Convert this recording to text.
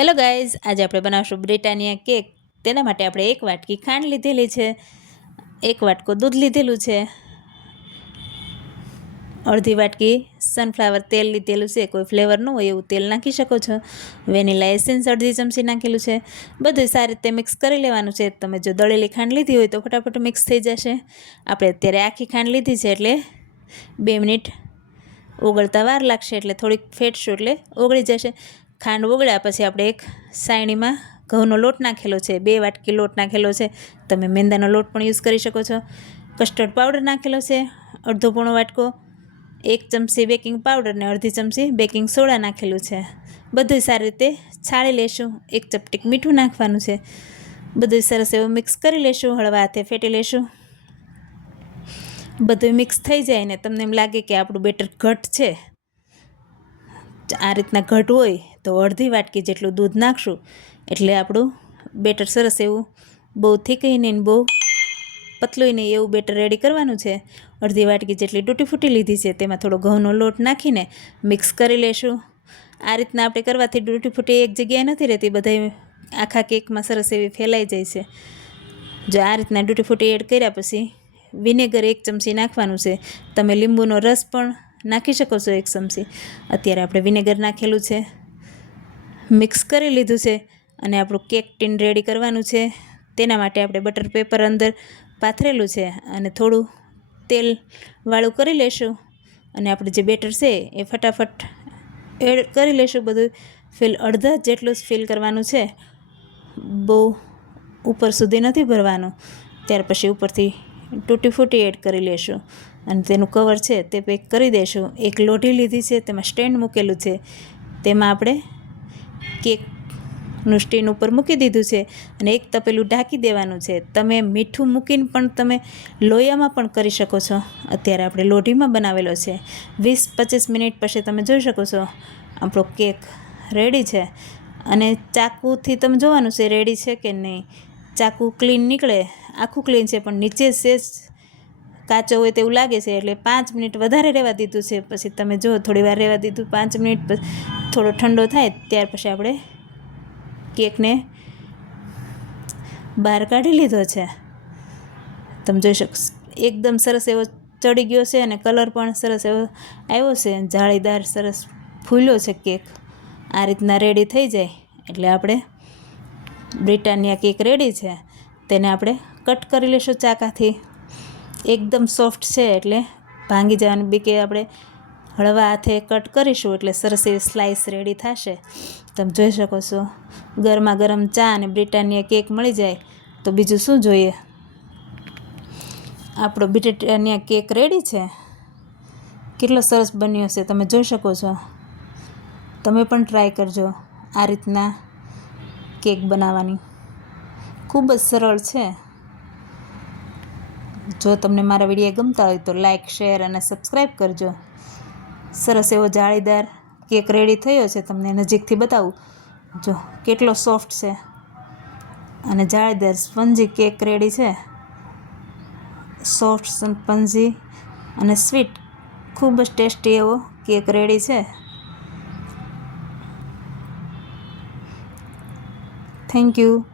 Hello guys, આજે આપણે બનાવશું બ્રિટાનિયા કેક. તેના માટે આપણે એક વાટકી ખાંડ લીધેલી છે, એક વાટકો દૂધ લીધેલું છે, અડધી વાટકી સનફ્લાવર તેલ લીધેલું છે, કોઈ ફ્લેવર ન હોય એવું તેલ નાખી શકો છો વેનીલા એસેન્સ અડધી ચમચી નાખેલું છે, બધું સારી રીતે મિક્સ કરી લેવાનું છે, તમે જો દળેલી ખાંડ લીધી હોય તો ફટાફટ મિક્સ થઈ જશે. આપણે અત્યારે આખી ખાંડ લીધી છે એટલે બે મિનિટ ઓગળતા વાર લાગશે એટલે થોડીક ફેટશું એટલે ઓગળી જશે. ખાંડ ઓગળ્યા પછી આપણે એક સાયણીમાં ઘઉંનો લોટ નાખેલો છે, બે વાટકી લોટ નાખેલો છે. તમે મેંદાનો લોટ પણ યુઝ કરી શકો છો. કસ્ટર્ડ પાવડર નાખેલો છે, અડધો પોણો વાટકો. એક ચમચી બેકિંગ પાવડર ને અડધી ચમચી બેકિંગ સોડા નાખેલું છે. બધું સારી રીતે છાળી લેશું, એક ચપટીક મીઠું નાખવાનું છે. બધું સરસ એવું મિક્સ કરી લેશું, હળવા હાથે ફેટી લેશું. બધું મિક્સ થઈ જાય ને તમને એમ લાગે કે આપણું બેટર ઘટ છે. આ રીતના ઘટ હોય તો અડધી વાટકી જેટલું દૂધ નાખશું. એટલે આપણું બેટર સરસ એવું બહુ થીકઈને બહુ પતલું નહીં એવું બેટર રેડી કરવાનું છે. અડધી વાટકી જેટલી તૂટી ફૂટી લીધી છે, તેમાં થોડો ઘઉંનો લોટ નાખીને મિક્સ કરી લેશું. આ રીતના આપણે કરવાથી તૂટી ફૂટી એક જગ્યાએ નથી રહેતી બધા આખા કેકમાં સરસ એવી ફેલાઈ જાય છે. જો આ રીતના તૂટી ફૂટી એડ કર્યા પછી વિનેગર એક ચમચી નાખવાનું છે. તમે લીંબુનો રસ પણ નાખી શકો છો એક ચમચી. અત્યારે આપણે વિનેગર નાખેલું છે. મિક્સ કરી લીધું છે અને આપણું કેક ટીન રેડી કરવાનું છે. તેના માટે આપણે બટર પેપર અંદર પાથરેલું છે અને થોડું તેલ વાળું કરી લેશું અને આપણે જે બેટર છે એ ફટાફટ એડ કરી લેશું. બધું ફિલ અડધા જેટલું જ ફિલ કરવાનું છે. બહુ ઉપર સુધી નથી ભરવાનું. ત્યાર પછી ઉપરથી તૂટી ફૂટી એડ કરી લેશું અને તેનું કવર છે તે પેક કરી દઈશું એક લોઢી લીધી છે, તેમાં સ્ટેન્ડ મૂકેલું છે. તેમાં આપણે કેકનું સ્ટીન ઉપર મૂકી દીધું છે અને એક તપેલું ઢાંકી દેવાનું છે. તમે મીઠું મૂકીને પણ તમે લોયામાં પણ કરી શકો છો. અત્યારે આપણે લોઢીમાં બનાવેલો છે. વીસ પચીસ મિનિટ પછી તમે જોઈ શકો છો આપણો કેક રેડી છે. અને ચાકુથી તમે જોવાનું છે રેડી છે કે નહીં. ચાકુ ક્લીન નીકળે, આખું ક્લીન છે, પણ નીચે સેજ કાચો હોય તેવું લાગે છે, એટલે પાંચ મિનિટ વધારે રહેવા દીધું છે, પછી તમે જો થોડી વાર રહેવા દીધું, પાંચ મિનિટ થોડો ઠંડો થાય, ત્યાર પછી આપણે કેકને બહાર કાઢી લીધો છે. તમે જોઈ શકશો. એકદમ સરસ એવો ચડી ગયો છે અને કલર પણ સરસ એવો આવ્યો છે. જાળીદાર સરસ ફૂલ્યો છે કેક. આ રીતના રેડી થઈ જાય, એટલે આપણે બ્રિટાનિયા કેક રેડી છે. તેને આપણે કટ કરી લઈશું ચાકાથી. એકદમ સોફ્ટ છે એટલે ભાંગી જવાનું બી કે આપણે હળવા હાથે કટ કરીશું એટલે સરસ એવી સ્લાઈસ રેડી થશે. તમે જોઈ શકો છો, ગરમા ગરમ ચા અને બ્રિટાનિયા કેક મળી જાય તો બીજું શું જોઈએ? આપણો બ્રિટાનિયા કેક રેડી છે? કેટલો સરસ બન્યો છે, તમે જોઈ શકો છો. તમે પણ ટ્રાય કરજો આ રીતના કેક બનાવવાની. ખૂબ જ સરળ છે. જો તમને મારા વીડિયો ગમતા હોય તો લાઇક શેર અને સબસ્ક્રાઈબ કરજો. સરસ એવો જાળીદાર કેક રેડી થયો છે તમને નજીકથી બતાવું. જો, કેટલો સોફ્ટ છે. અને જાળીદાર સ્પંજી કેક રેડી છે. સોફ્ટ સ્પંજી અને સ્વીટ ખૂબ જ ટેસ્ટી એવો કેક રેડી છે. Thank you